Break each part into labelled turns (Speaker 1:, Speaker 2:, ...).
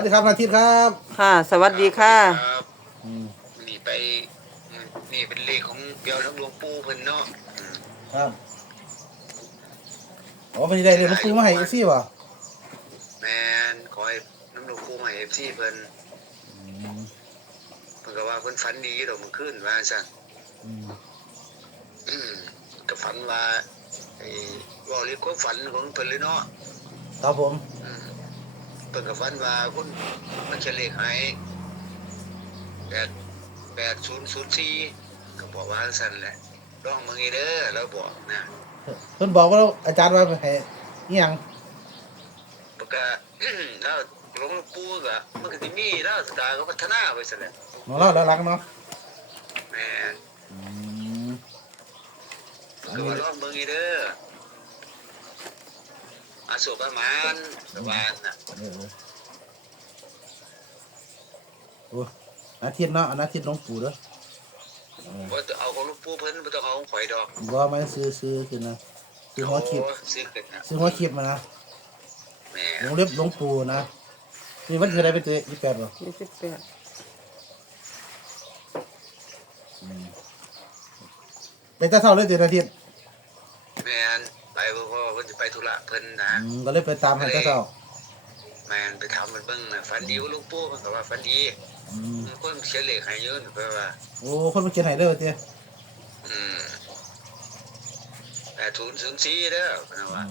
Speaker 1: สวัสดีครับนาทิตย์ครับ
Speaker 2: ค่ะ สวัสดีค่ะ
Speaker 3: ครับ
Speaker 1: อืม
Speaker 3: นี่ไปนี่เป็นเลขของเปียวทั้งหลวงปู่เพิ่นเนาะอืม
Speaker 1: ครับอ๋อเป็นยังไงเลยหลูกปูมาให้เอฟซี่ป่ะ
Speaker 3: แมนขอให้น้ำหลวงปู่มาให้ FC เพิ่น
Speaker 1: อืม
Speaker 3: เพิ่นก็ว่าเพิ่นฝันดีดอกมันขึ้นว่าซั่น
Speaker 1: อืม
Speaker 3: อืมก็ฝันว่าไอ้เว่าเรียกความฝันของเพิ่นเลยเนาะ
Speaker 1: ครับผม
Speaker 3: อืม เพิ่นก็ฝันว่าคนมันเฉลขให้แปดแปดศูนย์ศูนย์สี่ก็บอกว่าซั่นแหละลองมึงอีเด้อแล้วบอกนะ
Speaker 1: เพิ่นบอกว่าอาจารย์ว่าให้อิหยัง
Speaker 3: ปกะแล้วหลวงปู่ก็มันก็สิมีแล้วสตาร์ก็พัฒนาไปซะแล้ว
Speaker 1: หมอเล่าแล้วรักเนาะ
Speaker 3: แม่น
Speaker 1: อืม
Speaker 3: ก็ว่าลองเบิ่งอีเด้อ อาสุประมาณประมาณน่ะ
Speaker 1: เออโอ้นาทิตย์เนาะเอานาทิตย์หลวงปู่เด้อเออ
Speaker 3: บ่ต้องเอาของหลวงปู่เพิ่นบ่ต้องเอาของข่อยดอก
Speaker 1: บ่มาซื้อซื้อคือนะซื้อหัวคลิป
Speaker 3: โอ้ซื้อขึ้นนะ
Speaker 1: ซื้อหัวคลิปมานะ
Speaker 3: แม่
Speaker 1: วงเล็บหลวงปู่นะนี่วันที่อะไรเป็นตัวยี่แปดป่ะ
Speaker 2: ยี่สิบแปด
Speaker 1: เป็นตาเศร้าเลยเดือนอาทิตย์
Speaker 3: แม่นไปบ่พอเพิ่นสิ ไปธุระเพิ่นนะ
Speaker 1: อืมก็เลยไปตามให้ตาเศร้า
Speaker 3: แม่นไปทำมันเบิ่งน่ะฝันดีว่าหลวงปู่เพิ่นก็ว่าฝันดี
Speaker 1: อืม
Speaker 3: คนเสียเลขให้เยอะนี่แปลว่า
Speaker 1: โอ้คนมาเขียนให้เด้อเตี้ย
Speaker 3: อืม8004เด้อเพิ่นว่า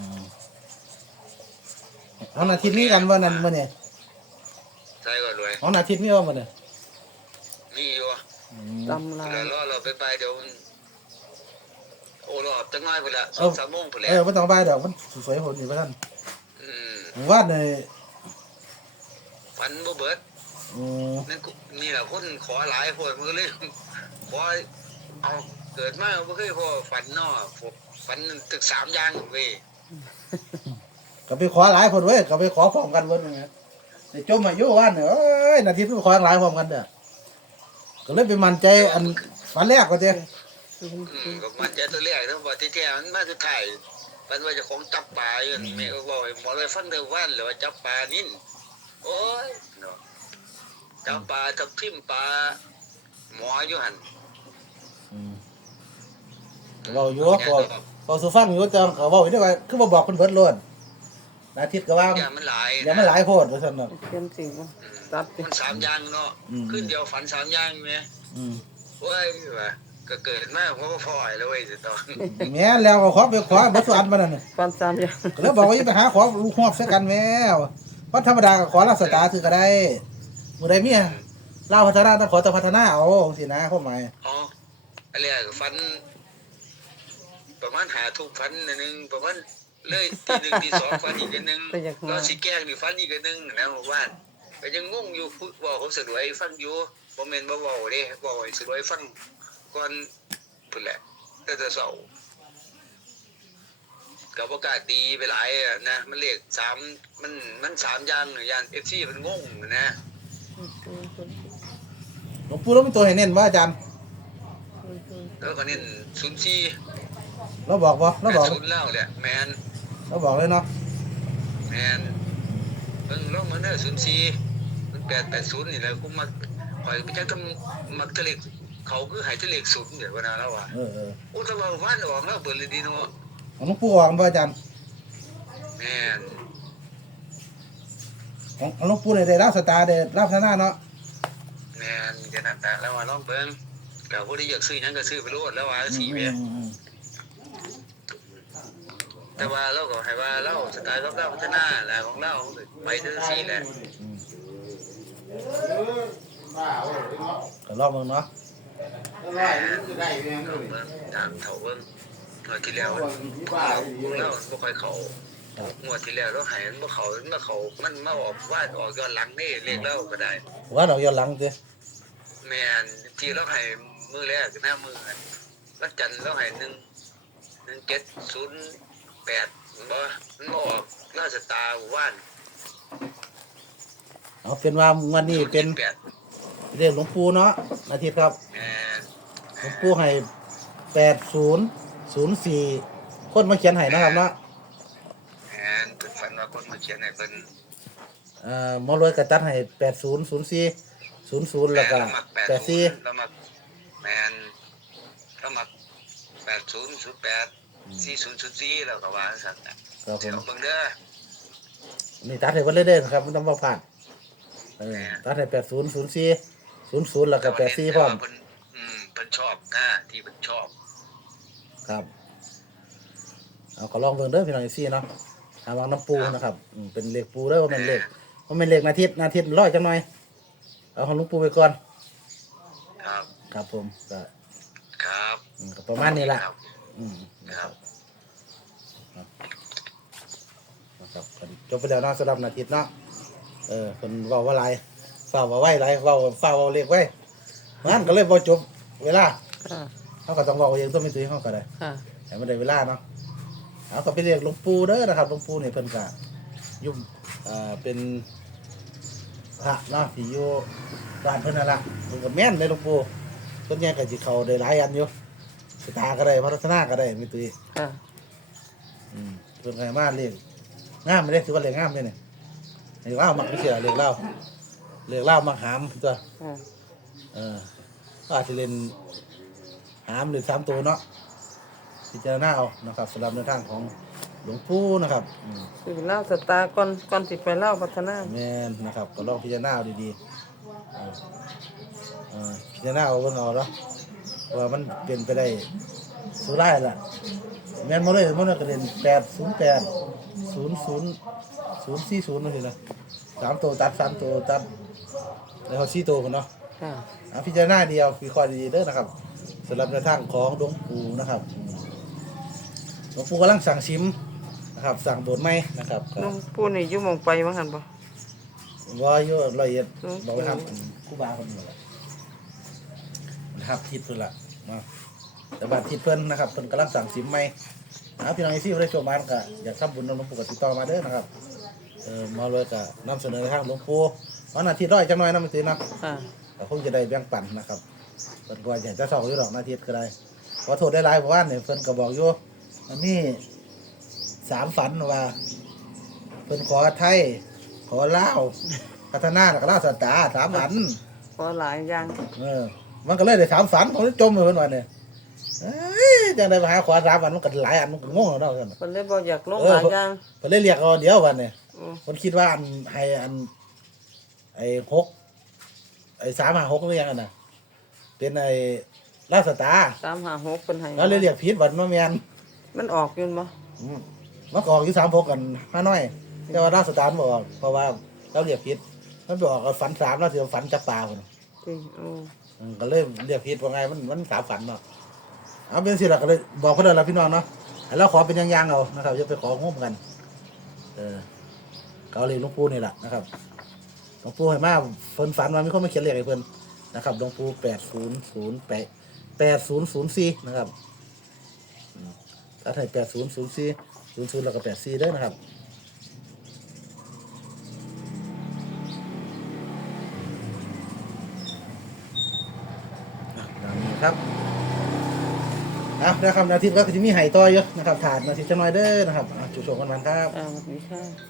Speaker 1: เอาอาทิตย์นี้กันวันนั้นวันนี้
Speaker 3: ใส่ก็รวย
Speaker 1: เอาอาทิตย์นี้เอาวันนี้
Speaker 3: มีอยู่
Speaker 2: ตำลา
Speaker 3: แล้วรอเราไปไปเดี๋ยวมัน โอ้รอบจังน้อยพุ่นละส
Speaker 1: เอ
Speaker 3: อ
Speaker 1: อ
Speaker 3: งสามโมงพุ่นแหละ
Speaker 1: เออไม่ต้องบายดอกมันสวยคนอยู่บ้าน
Speaker 3: อืม
Speaker 1: วาดเลย
Speaker 3: ฝันบ่เบิด
Speaker 1: อืม
Speaker 3: นั่นกูนี่แหละคนขอหลายคนมันก็เลยขอเอาเกิดมาบ่เคยพอฝันเนาะฝันตึกสามอย่างเว้ย
Speaker 1: ก็ไปขอหลายคนเว้ยก็ไปขอพร้อมกันเว้ยไงไอ้จมอายุว่านเนี่ยเอ้ยนาทีเพิ่งขอหลายพร้อมกันเด้อก็เลยไปมั่นใจอันฝันแรกก็เตี้ย
Speaker 2: ศูนย์
Speaker 3: อื
Speaker 2: ศู
Speaker 3: ม
Speaker 2: นย์
Speaker 3: ก็มันใจตัวแรกทั้งบ่ที่แท้มันมาสุดท้ายมันว่าเจะของจับปลาอยู่นี่แม่ก็บอกให้หมอเลยฟังเด้อว่านเลยว่าจับปลานิ่นโอ้ยเนาะจับปลาทับทิมปลาหมออยู่หั่น
Speaker 1: อืมเราอยู่ก็ก็สุฟังอยู่จังก็เว้าอยู่ด้วยว่าคือบ่บอกเพิ่นเบิดโลดอาทิตย์ก็ว่า
Speaker 3: อย่ามันหลาย
Speaker 1: อย่ามันหลายโพดว่าซั่นน่ะ
Speaker 2: เขียนสิ่งว่า
Speaker 3: อืม
Speaker 2: ตัดสิ
Speaker 3: มันสามอย่างเนาะ
Speaker 1: อืม
Speaker 3: ขึ้นเดียวฝันสามอย่างแม่
Speaker 1: อืม
Speaker 3: โอ้ยว่า ก็เกิดมาเพราะว่าพ่อไอ้แล้วเว้ยสิตอน
Speaker 1: แม่แล้วก็ขอไปขอเบิดสุอันมานั่นน่ะ
Speaker 2: ฟันสามอย่าง
Speaker 1: ก็เลยบอกว่าอย่าไปหาขอลูกหอบใส่กันแม่วันธรรมดาก็ขอรักสตาร์ซื้อก็ได้มื้อใดเมียลาวพัฒนาต้องขอแต่พัฒนาเอาสินะความหมาย
Speaker 3: อ๋ออะไรอะฝัน ประมาณหาทุกฝันอันหนึงประมาณเลยทีหนึ่งทีสองฝันอีกอันหนึง
Speaker 2: แต่อยาก
Speaker 3: ก็
Speaker 2: มา
Speaker 3: สิแกล้งนี่ฝันอีกอันหนึงนะบอกว่าก็ยังงงอยู่พูดบอกผมสะดวยฟังอยู่บ่แม่นบ่เว้าเด้บอกให้สะดวยฟัง ก่อนพุ่นแหละแต่แต่เสาก็บ่กล้าตีไปหลายอะนะมันเลขสามมันมันสามอย่างย่าน FC มันงงนะ
Speaker 1: หลวงปู่แล้วเป็นตัวให้เน้นว่าอาจารย์
Speaker 3: แล้วก็เน้นศูนย์สี่
Speaker 1: เราบอกบ่เราบอก
Speaker 3: ศูนย์เล่าเนี่ยแมน
Speaker 1: เราบอกเลยเนาะ
Speaker 3: แมนเพิ่งลงมาเด้อศูนย์สี่มันแปดแปดศูนย์นี่แหละกูมักคอยไปจักทำมักทะเลข เขาคือหายทะเลขศูนย์เดี๋ยววันนั้นแล้วว่ะ
Speaker 1: เออเออ
Speaker 3: โอ้ถ้าว่าวันออกแล้วเปิดเลยดีเนาะ
Speaker 1: ของหลวงปู่ออกบ่อาจารย์
Speaker 3: แมน
Speaker 1: ของของหลวงปู่เนี่ยได้รับสตาร์ได้รับพัฒนาเนาะ
Speaker 3: แมนจะนั่นแต่แล้วว่าลองเบิ่งกับผู้ที่อยากซื้อหยังก็ซื้อไปโลดแล้วว่าสี่เมตร
Speaker 1: อืมอืม
Speaker 3: แต่ว่าเราก็ให้ว่าเราสไตล์เราพัฒนาแหละของเราไปเท่าสี่แหละ
Speaker 1: อืมก็ลองเบิ่งเนาะ
Speaker 3: เบิ่งตามเถาเบิ่งงวดที่แล้วเราเราบ่ค่อยเขางวดที่แล้วเราใหายมันบ่เขามันมาเขามันมาออกว่าออกย้อนหลังนี่เลขเราก็ได้
Speaker 1: ว่าดอกย้อนหลังเด้อ
Speaker 3: แม่นที่เราให้มือแรกหน้ามือกันวันจันทร์เราให้หนึ่งหนึ่งเจ็ดศูนย์แปดบ่มันบ่ออกราชตาว่าน
Speaker 1: เอาเป็นว่าวันนี้เป็น
Speaker 3: แปด
Speaker 1: เรื่องหลวงปู่เนาะอาทิตย์ครับ
Speaker 3: แม่น
Speaker 1: หลวงปู่ให้แปดศูนย์ศูนย์สี่คนมาเขียนให้นะครับเนาะ
Speaker 3: แม่นเพิ่นฝันว่าคนมาเขียนให้เพิ่น
Speaker 1: เอ่อหมอรวยก็ตัดให้แปดศูนย์ศูนย์สี่ศูนย์ศูนย์แล้วก็
Speaker 3: ม่มัก
Speaker 1: แปดสี่
Speaker 3: แล้วมักแมนแล้วมักแปดศูนย์ศูนย์แปดสี่ศูนย์ศูนย์สี่แล้วก็ว่าสั่นน่ะ
Speaker 1: ครับผ
Speaker 3: เดี๋ยว
Speaker 1: ม
Speaker 3: เบิ่งเด้อ
Speaker 1: นี่ตัดให้เพิ่นเลยเด้อครับไม่ต้องบ่ผ่านเออตัดให้แปดศูนย์ศูนย์สี่ ศูนย์ศูนย์แล้วก็แปดสี่พร้อม
Speaker 3: เพิ่นอืมเพิ่นชอบนะที่เพิ่นชอบ
Speaker 1: ครับ เอาก็ลองเบิ่งเด้อพี่น้องอีซี่เนาะหาวางน้ำปูนะครับอืมเป็นเลขปูเด้อว่าเป็นเลขว่าเป็นเลขนาทิตนาทิตร้อยจังหน่อย เอาของหลุงปูไปก่อน
Speaker 3: ครับ
Speaker 1: ครับผมก็
Speaker 3: ครับ
Speaker 1: อืมก็ประมาณนี้ละ
Speaker 3: ครับ
Speaker 1: อืม
Speaker 3: ครับ
Speaker 1: นะครับก็จบไปแล้วเนาะสำหรับนาทิตเนาะเออคนเว้าว่าไร เฝ้าว่าไว้ไรเว้าเฝ้าเว้าเลขไว้งั้นก็เลยบ่จบเวลา
Speaker 2: ค่ะ
Speaker 1: เขาก็ต้องเว้าเองต้องมีตัวเขาก็ได้
Speaker 2: ค่ะ
Speaker 1: แต่ไม่ได้เวลาเนาะเอาก็ไปเรียกหลวงปู่เด้อนะครับหลวงปู่นี่เพิ่นก็ยุ่มอ่าเป็นพระเนาะที่อยู่บ้านเพิ่นนั่นล่ะเพิ่นก็แม่นเลยหลวงปู่เพิ่นแย่งก็สิเข้าได้หลายอันอยู่สตาก็ได้พัฒนาก็ได้มีตุ้ย
Speaker 2: ค่ะ
Speaker 1: อืมเพิ่นก็ให้มาเรียกงามไม่ได้ถือว่าเรียกงามเลยนี่เรียกเล่ามักไม่เชื่อเรียกเล่า เรียกเล่ามักหามตัว
Speaker 2: ค่ะ
Speaker 1: เออก็อาจจะเล่นหามหรือสามตัวเนาะพิจารณาเอานะครับสำหรับในทางของหลวงปู่นะครับอืม
Speaker 2: คือเล่าสตาร์ก่อนก่อนสิไปเล่าพัฒนา
Speaker 1: แม่นนะครับ ก็ลองพิจารณาเอาดีๆเออเออพิจารณาเอาเบิ่งเอาเนาะว่ามันเป็นไปได้สุดท้ายล่ะแม่นมาเลยมันก็เล่นแปดศูนย์แปดศูนย์ศูนย์ศูนย์สี่ศูนย์นั่นสินะสามตัวตัดสามตัวตัด แล้วเขาสี่ตัวกันเนาะ
Speaker 2: ค่ะ
Speaker 1: เอาพิจารณาเดียววิเคราะห์ดีๆเด้อนะครับสำหรับในทางของหลวงปู่นะครับหลวงปู่กำลังสั่งชิมนะครับ สั่งโบสถ์ใหม่นะครับก็
Speaker 2: ลุงปู่นี่อยู่หมองไปมั้งหันบ่
Speaker 1: ว่าอยู่ร้อยเอ็ด
Speaker 2: หลวงปู่
Speaker 1: บอกว่าทำคู่บาคนนี้แหละมันทับทิศเพิ่นละมาแต่บัดทิศเพิ่นนะครับเพิ่นกำลังสั่งชิมใหม่เอาพี่น้องที่ได้ชมมาก็อยากทำบุญนำหลวงปู่ก็ติดต่อมาเด้อนะครับเออมาเลยก็นำเสนอในทางหลวงปู่ วันอาทิตย์ร้อยจังหน่อยนะมันตีเนาะ
Speaker 2: ค่ะ
Speaker 1: ก็คงจะได้แบ่งปันนะครับเพิ่นก็ว่าอยากจะสอบอยู่ดอกหนาทีก็ได้ขอโทษได้หลายเพราะว่าเนี่ยเพิ่นก็บอกอยู่มันมีสามฝันว่าเพิ่นขอไทย ขอลาวพัฒนาแล้วก็ลาวสตาร์สามฝัน
Speaker 2: ขอหลายอย่าง
Speaker 1: เออ มันก็เลยได้สามฝันผมเลยจมเลยเพิ่นว่าเนี่ยเอ้ยจังได้มาหาขอสามฝันมันก็หลายอันมันก็งงแล้วเนาะเพิ่น
Speaker 2: เพิ่นเลยบ่อยากลง
Speaker 1: เออ
Speaker 2: หลายอย่าง
Speaker 1: เพิ่นเลยเรียกเอาเดียววันเนี่ย
Speaker 2: อืม
Speaker 1: คนคิดว่าอันให้อัน ไอ้หกไอ้สามหาหกหรือยังอันน่ะ เป็นไอ้ลาสตาร์
Speaker 2: สามห้าหกเพิ่นให้
Speaker 1: แล้วเลยเรียกผิดวันมาแมน
Speaker 2: มันออกอยู่บ่
Speaker 1: อืมมันก็ออกอยู่สามหกกันห้าน้อยแต่ว่าลาสตาร์มันบอกเพราะว่าเราเรียกผิดมันไปออกกับฝันสามแล้วถือว่าฝันจับปลาคน
Speaker 2: ที่โอ้
Speaker 1: อืมก็เลยเรียกผิดว่าไงมันมันสามฝันเนาะเอาเป็นสิละก็เลยบอกเขาเลยละพี่น้องเนาะให้เราขอเป็นอยางๆเอานะครับอย่าไปของงมกัน เออเกาเลยหลวงปู่นี่แหละนะครับ หลวงปู่ให้มาเพิ่นฝันว่ามีคนมาเขียนเลขให้เพิ่นนะครับหลวงปู่แปดศูนย์ศูนย์แปดแปดศูนย์ศูนย์สี่นะครับถ้าไทยแปดศูนย์ศูนย์สี่ศูนย์ศูนย์แล้วก็แปดสี่ได้นะครับนี้ครับเอานะครับนาทีก็จะมีไห่ต่อยเยอะนะครับถาดนาทีจะน้อยเด้อนะครับอะจุดโชว์กันมันครับ
Speaker 2: อ่าสวัสดีค่ะ